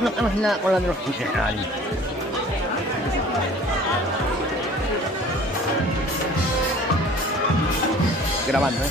No estamos nada con la de los funcionarios. Grabando, ¿eh?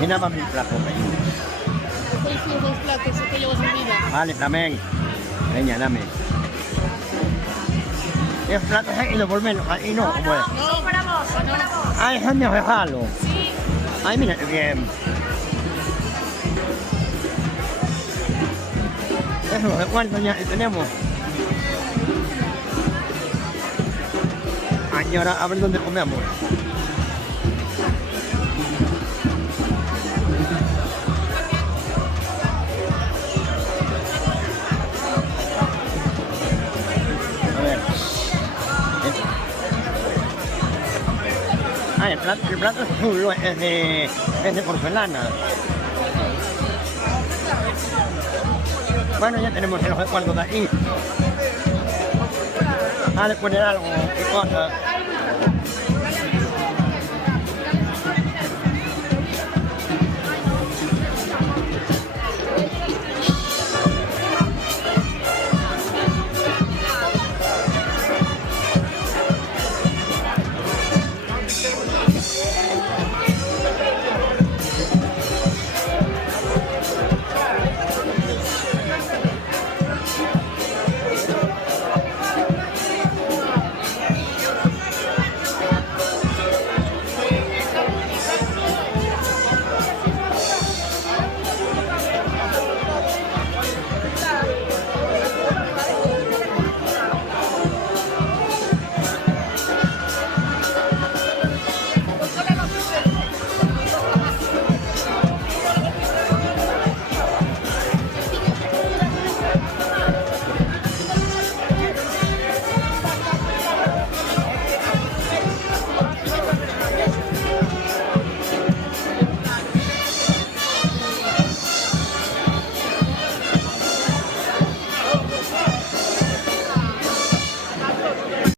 Y nada más 1000 platos. Después 2 platos, que llevo sin vida. Vale, también. Venga, dame. 10 platos y lo volvemos. Ahí no, ¿cómo es? No, son para vos, son para vos. Ay, déjame dejarlo. Sí. Ay, mira qué bien. Eso, ¿de cuánto ya tenemos? Ay, y ahora a ver dónde comemos. Ah, el plato es chulo, es de porcelana. Bueno, ya tenemos el recuerdo de aquí. Ah, le poner algo, qué cosa.